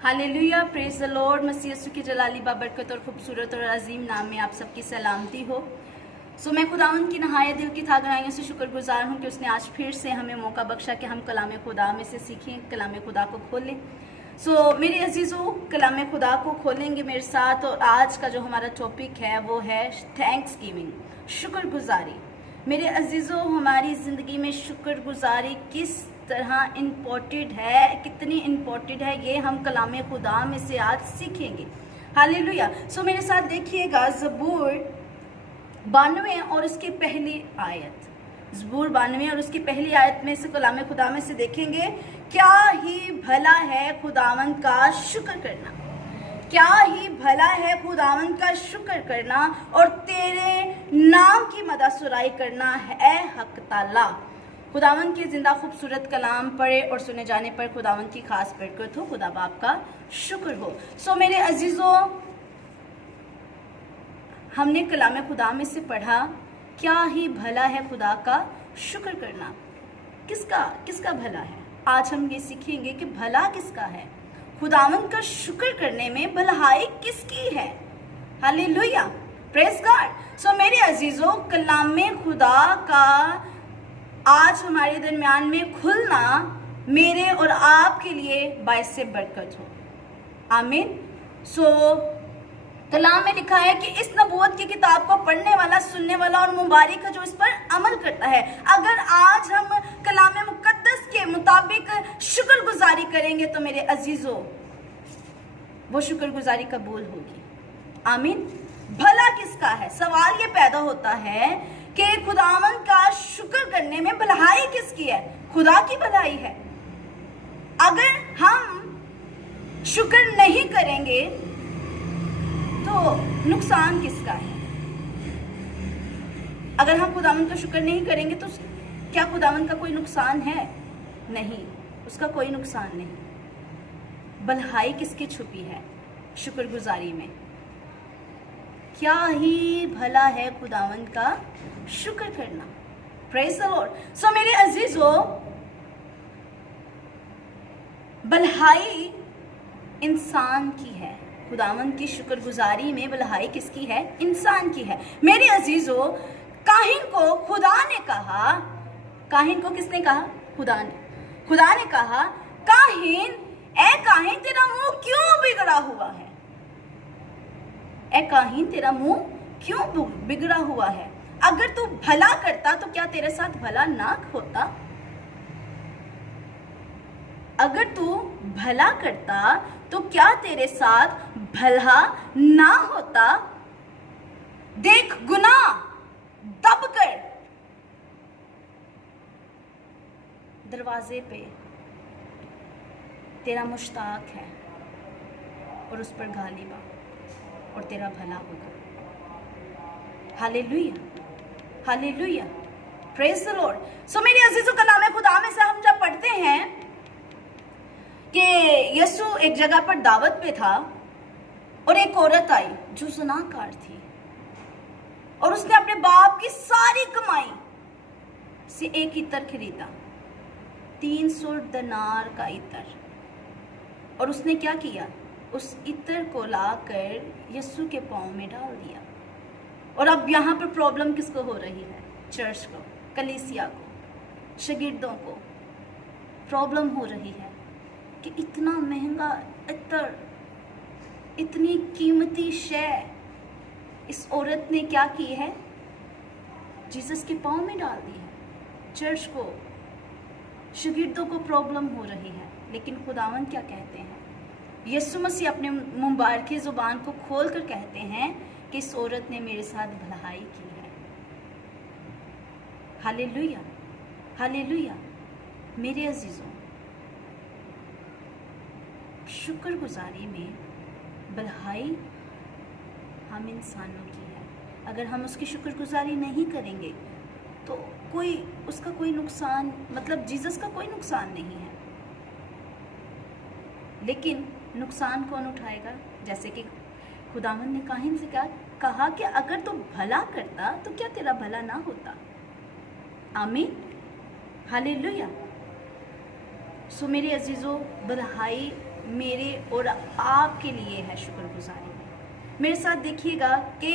Hallelujah, praise the Lord. मसीह यीशु की जलाली बाबरकत और खूबसूरत और अजीम नाम में आप सबकी सलामती हो। मैं खुदावंद की नहायत दिल की थागराइयों से शुक्रगुजार हूँ कि उसने आज फिर से हमें मौका बख्शा कि हम कलाम खुदा में से सीखें, कलाम खुदा को खोलें। मेरे अजीज़ों, कलाम खुदा को खोलेंगे मेरे साथ, और आज का जो हमारा टॉपिक है वो है थैंक्स गिविंग, शुक्रगुजारी। मेरे अजीज़ों, हमारी ज़िंदगी में शुक्रगुजारी किस तरह इम्पोर्टेंट है, कितनी इम्पोर्टेंट है, ये हम कलाम खुदा में से आज सीखेंगे। हालेलुया। मेरे साथ देखिएगा ज़बूर 92 और उसकी पहली आयत। ज़बूर 92 और उसकी पहली आयत में से कलाम खुदा में से देखेंगे, क्या ही भला है खुदावंद का शुक्र करना, क्या ही भला है खुदावंद का शुक्र करना और तेरे नाम की मदासुराई करना है हक ताला। खुदावंद के जिंदा खूबसूरत कलाम पढ़े और सुने जाने पर खुदावंद की खास बरकत हो, खुदा बाप का शुक्र हो। मेरे अजीजों, हमने कलाम खुदा में से पढ़ा, क्या ही भला है खुदा का शुक्र करना। किसका भला है? आज हम ये सीखेंगे कि भला किसका है, खुदावंद का शुक्र करने में भलाई किसकी है। Hallelujah, praise God. मेरे अजीजों, कलाम खुदा का आज हमारे दरमियान में खुलना मेरे और आपके लिए बायस बरकत हो। आमीन। कलाम में लिखा है कि इस नबूवत की किताब को पढ़ने वाला, सुनने वाला और मुबारक है जो इस पर अमल करता है। अगर आज हम कलाम मुकद्दस के मुताबिक शुक्रगुजारी करेंगे तो मेरे अजीजों, वो शुक्रगुजारी कबूल होगी। आमीन। भला किसका है? सवाल ये पैदा होता है कि खुदावंद का शुक्र करने में भलाई किसकी है? खुदा की भलाई है। अगर हम शुक्र नहीं करेंगे तो नुकसान किसका है? अगर हम खुदावंद का शुक्र नहीं करेंगे तो क्या खुदावंद का कोई नुकसान है? नहीं, उसका कोई नुकसान नहीं। भलाई किसकी छुपी है? शुक्रगुजारी में। क्या ही भला है खुदावंद का शुक्र करना। Praise the Lord. मेरे अजीजों, भलाई इंसान की है। खुदावंद की शुक्रगुजारी में भलाई किसकी है? इंसान की है। मेरे अजीजों, काहिन को खुदा ने कहा, काहिन को किसने कहा? खुदा ने कहा, काहिन, ए काहिन, तेरा मुंह क्यों बिगड़ा हुआ है? ए काहिन, तेरा मुंह क्यों बिगड़ा हुआ है? अगर तू भला करता तो क्या तेरे साथ भला ना होता? अगर तू भला करता तो क्या तेरे साथ भला ना होता? देख, गुनाह दबकर दरवाजे पे तेरा मुश्ताक है और उस पर गालिबा, और तेरा भला होगा। Hallelujah, hallelujah, praise the Lord. मेरे अजीजों, कलाम खुदा में से हम जब पढ़ते हैं कि यीशु एक जगह पर दावत पे था और एक औरत आई जो ज़नाकार थी, और उसने अपने बाप की सारी कमाई से एक इत्र खरीदा, 300 दिनार का इत्र। और उसने क्या किया? उस इत्र को लाकर यीशु के पांव में डाल दिया। और अब यहाँ पर प्रॉब्लम किसको हो रही है? चर्च को, कलीसिया को, शागिर्दों को प्रॉब्लम हो रही है कि इतना महंगा इत्र, इतनी कीमती शय इस औरत ने क्या की है? जीसस के पांव में डाल दी है। चर्च को, शागिर्दों को प्रॉब्लम हो रही है, लेकिन खुदावंद क्या कहते हैं? यीशु मसीह अपने मुबारक जुबान को खोलकर कहते हैं कि इस औरत ने मेरे साथ भलाई की है। Hallelujah, hallelujah. मेरे अजीजों, शुक्रगुजारी में भलाई हम इंसानों की है। अगर हम उसकी शुक्रगुजारी नहीं करेंगे तो उसका कोई नुकसान, मतलब जीसस का कोई नुकसान नहीं है। लेकिन नुकसान कौन उठाएगा? जैसे कि खुदावंद ने काहिन से कहा कि अगर तू भला करता तो क्या तेरा भला ना होता? आमीन, हालेलुया। मेरे अजीजों, भलाई मेरे और आपके लिए है शुक्रगुजारी। मेरे साथ देखिएगा कि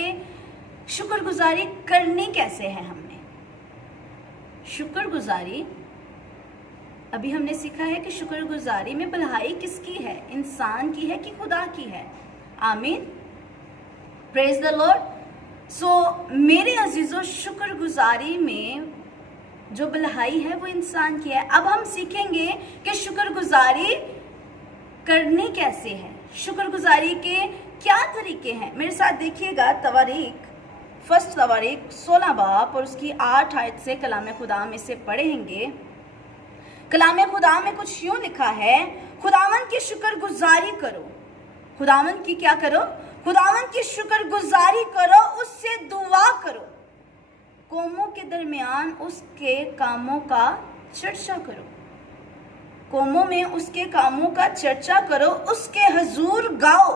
शुक्रगुजारी करनी कैसे है। हमने शुक्रगुजारी अभी हमने सीखा है कि शुक्रगुजारी में भलाई किसकी है, इंसान की है कि खुदा की है। आमीन, प्रेज द लॉर्ड। सो मेरे अजीजों, शुक्रगुजारी में जो भलाई है वो इंसान की है। अब हम सीखेंगे कि शुक्रगुजारी करनी कैसे है, शुक्रगुजारी के क्या तरीके हैं। मेरे साथ देखिएगा तवारीख, फर्स्ट तवारीख 16 बाब और उसकी 8 आयत से कलाम खुदा में से पढ़ेंगे। कलाम खुदा में कुछ यूं लिखा है, खुदावन की शुक्रगुजारी करो। खुदावन की क्या करो? खुदावन की शुक्रगुजारी करो, उससे दुआ करो, कौमों के दरमियान उसके कामों का चर्चा करो। कौमों में उसके कामों का चर्चा करो, उसके हुजूर गाओ,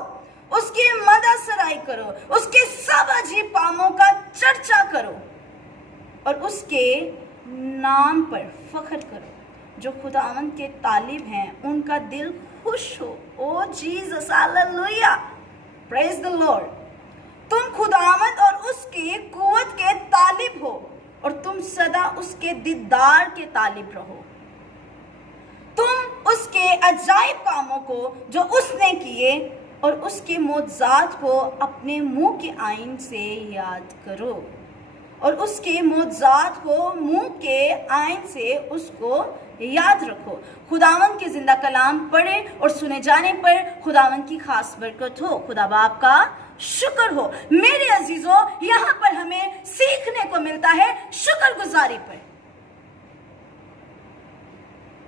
उसकी मदद सराई करो, उसके सब अजीब कामों का चर्चा करो और उसके नाम पर फख्र करो। जो खुदावंद के तालिब हैं उनका दिल खुश हो। O Jesus, hallelujah, praise the Lord. तुम खुदावंद और उसके कुव्वत के तालिब हो और तुम सदा उसके दीदार के तालिब रहो। तुम उसके अजाइब कामों को जो उसने किए और उसके मोज़ात को अपने मुंह के आइन से याद करो और उसके मोज़ात को मुंह के आइन से उसको याद रखो। खुदावन के जिंदा कलाम पढ़े और सुने जाने पर खुदावन की खास बरकत हो। खुदा बाप का शुक्र हो। मेरे अजीजों, यहाँ पर हमें सीखने को मिलता है शुक्रगुजारी पर।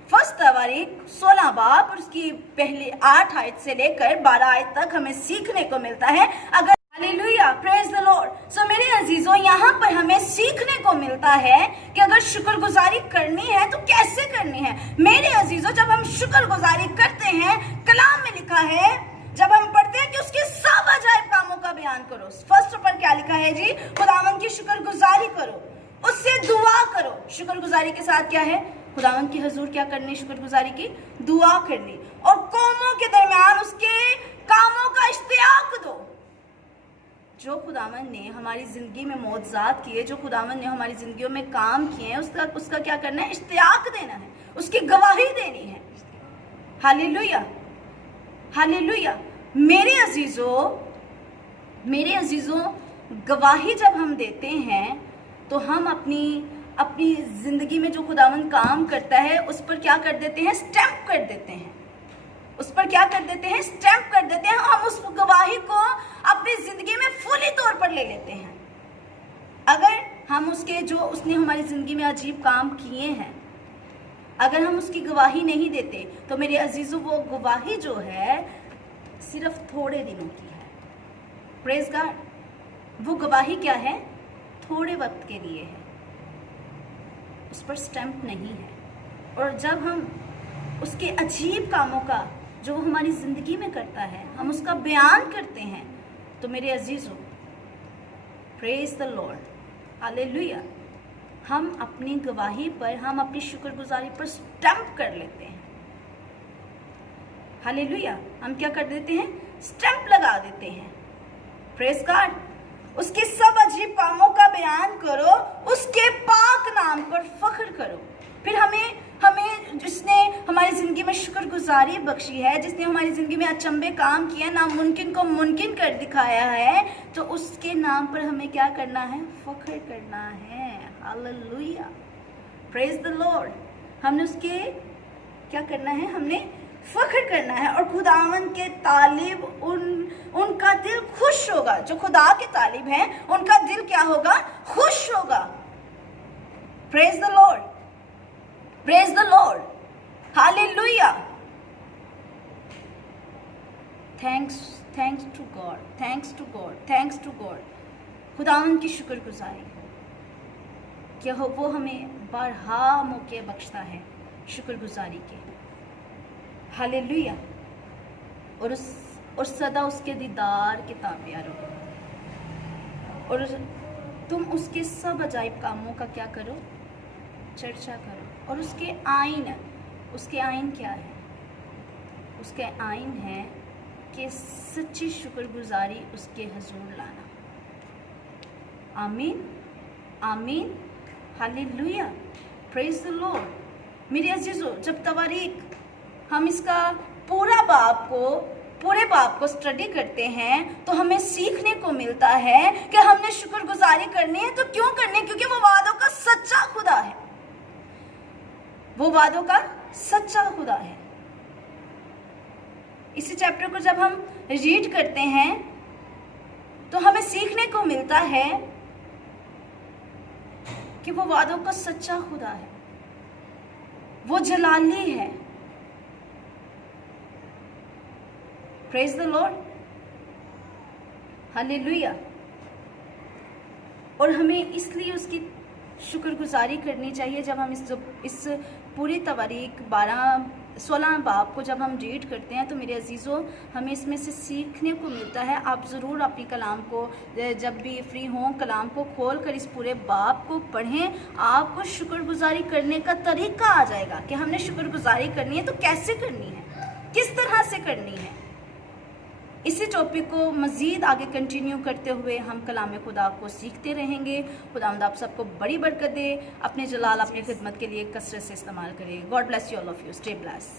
फर्स्ट तवारीख 16 बाब और उसकी पहली 8 आयत से लेकर 12 आयत तक हमें सीखने को मिलता है। अगर हालेलुया, प्रेज द लॉर्ड। सो मेरे अजीजों, यहाँ पर हमें सीखने को मिलता है कि अगर शुक्रगुजारी करनी है तो कैसे करनी है। मेरे अजीजों, जब हम शुक्रगुजारी करते हैं, कलाम में लिखा है, जब हम पढ़ते हैं कि उसके सब अजाइब कामों का बयान करो। फर्स्ट पर क्या लिखा है जी? खुदावंद की शुक्रगुजारी करो, उससे दुआ करो। शुक्रगुजारी के साथ क्या है? खुदावंद की हुजूर क्या करनी? शुक्रगुजारी की दुआ करनी और कौमों के दरमियान उसके कामों का इश्तियाक दो। जो खुदावंद ने हमारी जिंदगी में मौजज़ात किए, जो खुदावंद ने हमारी जिंदगियों में काम किए हैं, उसका क्या करना है? इश्तियाक देना है, उसकी गवाही देनी है। Hallelujah, hallelujah. मेरे अजीजों, गवाही जब हम देते हैं तो हम अपनी जिंदगी में जो खुदावंद काम करता है उस पर क्या कर देते हैं? स्टैंप कर देते हैं। उस पर क्या कर देते हैं? स्टैंप कर देते हैं। हम उस गवाही को अपनी जिंदगी में फुली तौर पर ले लेते हैं। अगर हम उसने हमारी जिंदगी में अजीब काम किए हैं, अगर हम उसकी गवाही नहीं देते तो मेरे अजीजों, वो गवाही जो है सिर्फ थोड़े दिनों की है। Praise God. वो गवाही क्या है? थोड़े वक्त के लिए है, उस पर स्टैंप नहीं है। और जब हम उसके अजीब कामों का जो वो हमारी ज़िंदगी में करता है, हम उसका बयान करते हैं, तो मेरे अजीजों, प्रेज द लॉर्ड, हालेलुया, हम अपनी गवाही पर, हम अपनी शुक्रगुजारी पर स्टैंप कर लेते हैं। हालेलुया, हम क्या कर देते हैं? स्टैंप लगा देते हैं। Praise God. उसके सब अजीब कामों का बयान करो, उसके पाक नाम पर फख्र करो। फिर हमें जिसने हमारी जिंदगी में शुक्रगुजारी बख्शी है, जिसने हमारी जिंदगी में अचंभे काम किया, नामुमकिन को मुमकिन कर दिखाया है, तो उसके नाम पर हमें क्या करना है? फख्र करना है। Hallelujah, praise the Lord. हमने उसके क्या करना है? हमने फख्र करना है। और खुदावंद के तालिब उनका दिल खुश होगा। जो खुदा के तालिब हैं उनका दिल क्या होगा? खुश होगा। Praise the Lord, praise the Lord, hallelujah. Thanks to God, thanks to God, thanks to God. खुदावंद की शुक्रगुजारी क्या हो, वो हमें बारहा मौके बख्शता है शुक्रगुजारी के। हालेलुया। और सदा उसके दीदार के ताबिया रहो और तुम उसके सब अजाइब कामों का क्या करो? चर्चा करो। और उसके आइन क्या है? उसके आइन है कि सच्ची शुक्रगुजारी उसके हुजूर लाना। आमीन आमीन, हालेलुया, प्रेज द लॉर्ड। मेरे अजीजों, जब तवारीख हम इसका पूरे बाब को स्टडी करते हैं तो हमें सीखने को मिलता है कि हमने शुक्रगुजारी करनी है। तो क्यों करनी है? क्योंकि वो वादों का सच्चा खुदा है, वो वादों का सच्चा खुदा है। इसी चैप्टर को जब हम रीड करते हैं तो हमें सीखने को मिलता है कि वो वादों का सच्चा खुदा है, वो जलाली है। Praise the Lord, hallelujah. और हमें इसलिए उसकी शुक्रगुजारी करनी चाहिए जब हम इस पूरी तवारीख 16 बाब को जब हम रीड करते हैं तो मेरे अजीज़ों, हमें इसमें से सीखने को मिलता है। आप ज़रूर अपनी कलाम को जब भी फ्री हों, कलाम को खोल कर इस पूरे बाब को पढ़ें। आपको शुक्रगुजारी करने का तरीका आ जाएगा कि हमने शुक्रगुजारी करनी है तो कैसे करनी है, किस तरह से करनी है। इसी टॉपिक को मज़ीद आगे कंटिन्यू करते हुए हम कलाम खुदा को सीखते रहेंगे। खुदावंद आप सबको बड़ी बरकत दे, अपने जलाल अपनी खिदमत के लिए कसरत से इस्तेमाल करें। God bless you all of you, stay bless.